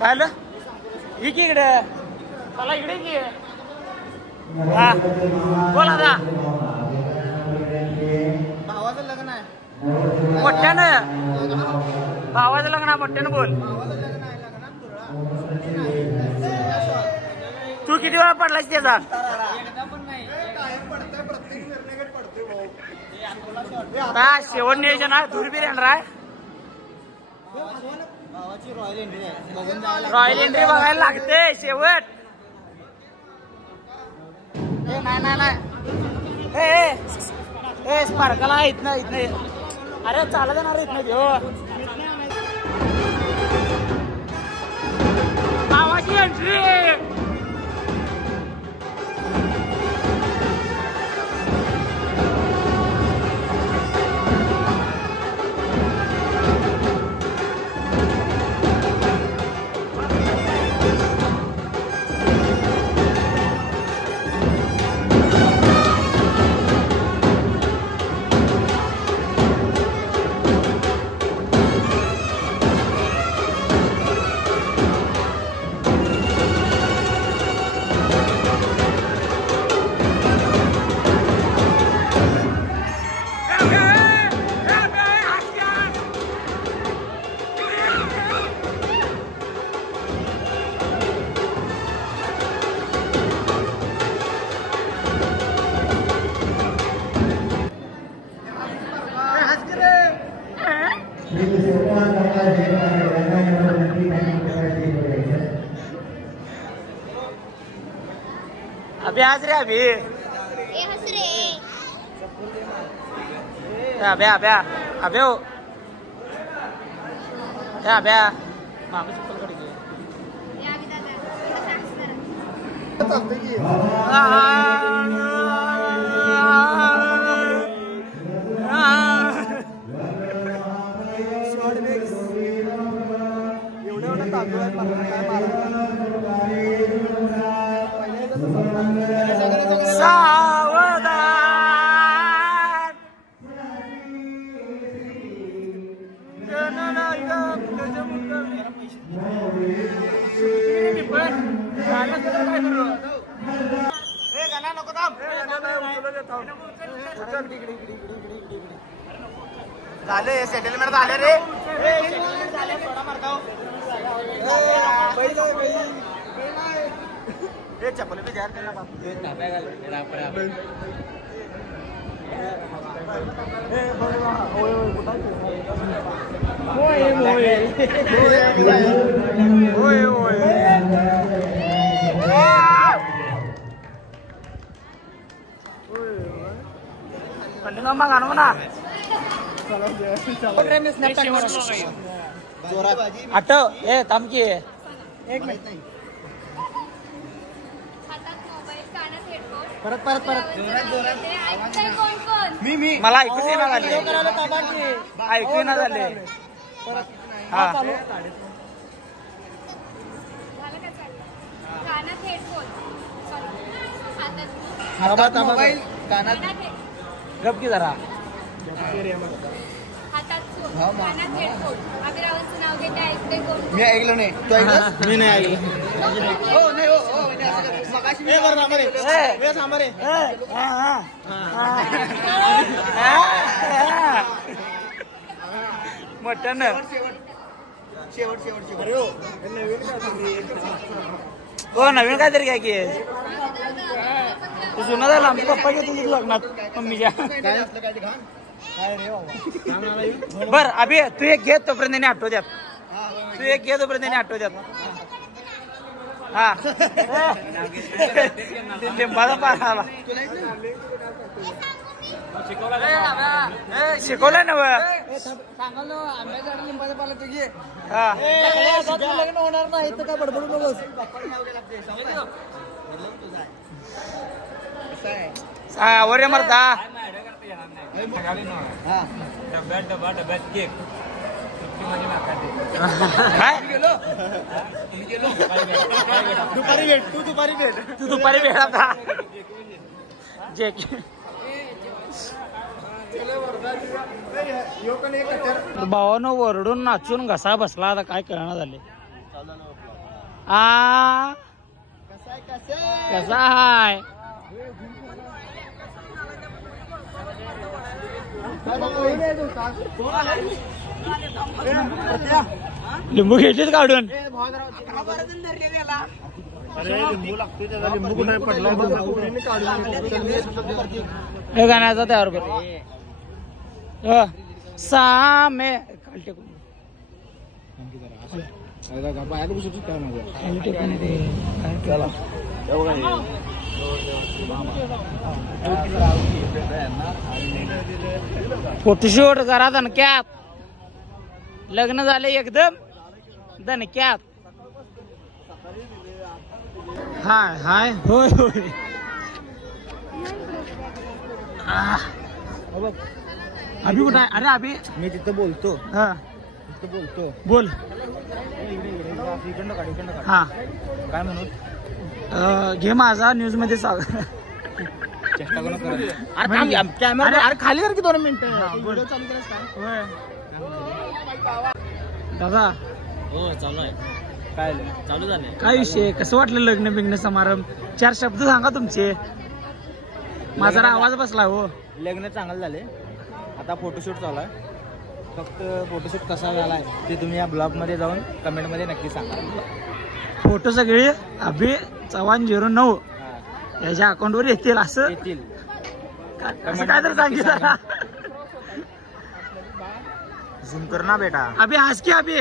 काय आलं ही की इकडे मला इकडे की हा बोल आता भावाचं लग्न आहे मोठ्यानं भावाचं लग्न आहे मोठ्यानं बोल तू किती वेळा पडलास त्याचा काय शेवट नियोजन आहे दुर्बीर येणार आहे रॉयल एंट्री बघायला लागते शेवट नाही स्पार्कला इथनं अरे चालत येणार इथनं घेऊ भावाची एंट्री अभी आज रे अभी अबे मामी चप्पल कडे सावधान नको झाले सेटलमेंट झाले रे चप्पल भी ध्यान करना मांगानो ना आठव ए थांबकी एक मिनिट परत मी मला ऐकूच येणार झाले ऐकू येणार झाले हा मोबाईल कानात गप की जरा मी ऐकलं नाही तू ऐकलं मी नाही ऐकलं हो नाही हो मगाशी मी मटन शेवट हो नवीन काहीतरी काय की जुनं झालं आमच्या पप्पा घेतून लग्नात मम्मीच्या बर अभि तू एक घे तोपर्यंत आठवो द्यात हा लिंबाचा पारा आला शिकवलं ना लिंबाचा पाला तू घे लग्न होणार नाही तर काय बडबडू नकोस वर मरता डब्यात केक दुपारी भेट तू दुपारी भेट आता जे भावानं वरडून नाचून घसा बसला आता काय कळणार झाले आ कसा हाय लिंबू घेतलीच काढून हे गाण्याचा तयार कर सामे फोटोशूट करा दणक्यात लग्न झाले एकदम दणक्यात हाय हाय होय होय अभि कुठं आहे अरे अभि मी तिथं बोलतो हा तिथं बोलतो बोल हा काय म्हणून घे माझा न्यूज मध्ये सांग चेष्टा करून कॅमेरा अरे खाली कर की 2 मिनिटं व्हिडिओ चालू केलास काय दादा हो चालू आहे काय चालू झाले काय विषय कसं वाटलं लग्न बिग्न समारंभ 4 शब्द सांगा तुमचे माझा आवाज बसला हो लग्न चांगलं झाले आता फोटोशूट चालू आहे फक्त फोटोशूट कसा झालाय ते तुम्ही या ब्लॉग मध्ये जाऊन कमेंट मध्ये नक्की सांगा फोटो सगळे अभि चव्हाण 09 याच्या अकाउंटवर येतील असं येतील असं काय तर सांगितलं झूम कर ना बेटा अभि हस की अभि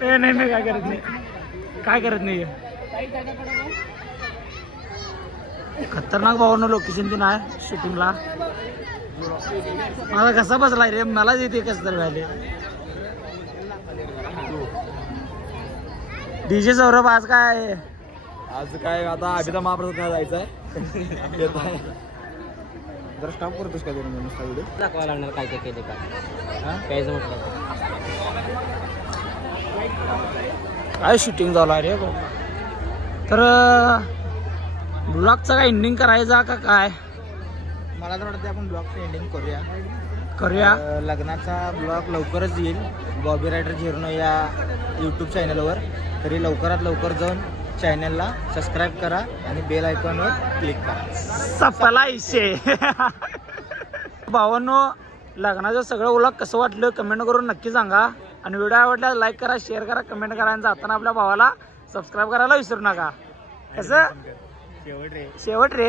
नाही काय करत नाही खतरनाक भावानं लोकेशन ते नाही शूटिंगला माझा कसा बसलाय रे मलाच येते कसं तर व्हायले डीजे सौरभ आज काय आता अभिता महाप्रसाद काय जायचंय जरा स्टॉप करतोस का व्हिडिओ दाखवायला लागणार काय काय केले काय म्हटलं काय शूटिंग झालं रे तर ब्लॉगचा काय एंडिंग करायचा का काय मला तर वाटतं आपण ब्लॉगचं एंडिंग करूया लग्नाचा ब्लॉग लवकरच येईल बॉबी रायडर झिरनो या यूट्यूब चॅनलवर तरी लवकरात लवकर जाऊन चॅनलला सबस्क्राईब करा आणि बेल आयकॉनवर क्लिक करा सफला इशे भावांनो लग्नाचं सगळं व्लॉग कसं वाटलं कमेंट करून नक्की सांगा आणि व्हिडिओ आवडल्यास लाईक करा शेअर करा कमेंट करा आणि जाताना आपल्या भावाला सबस्क्राईब करायला विसरू नका कसं शेवट रे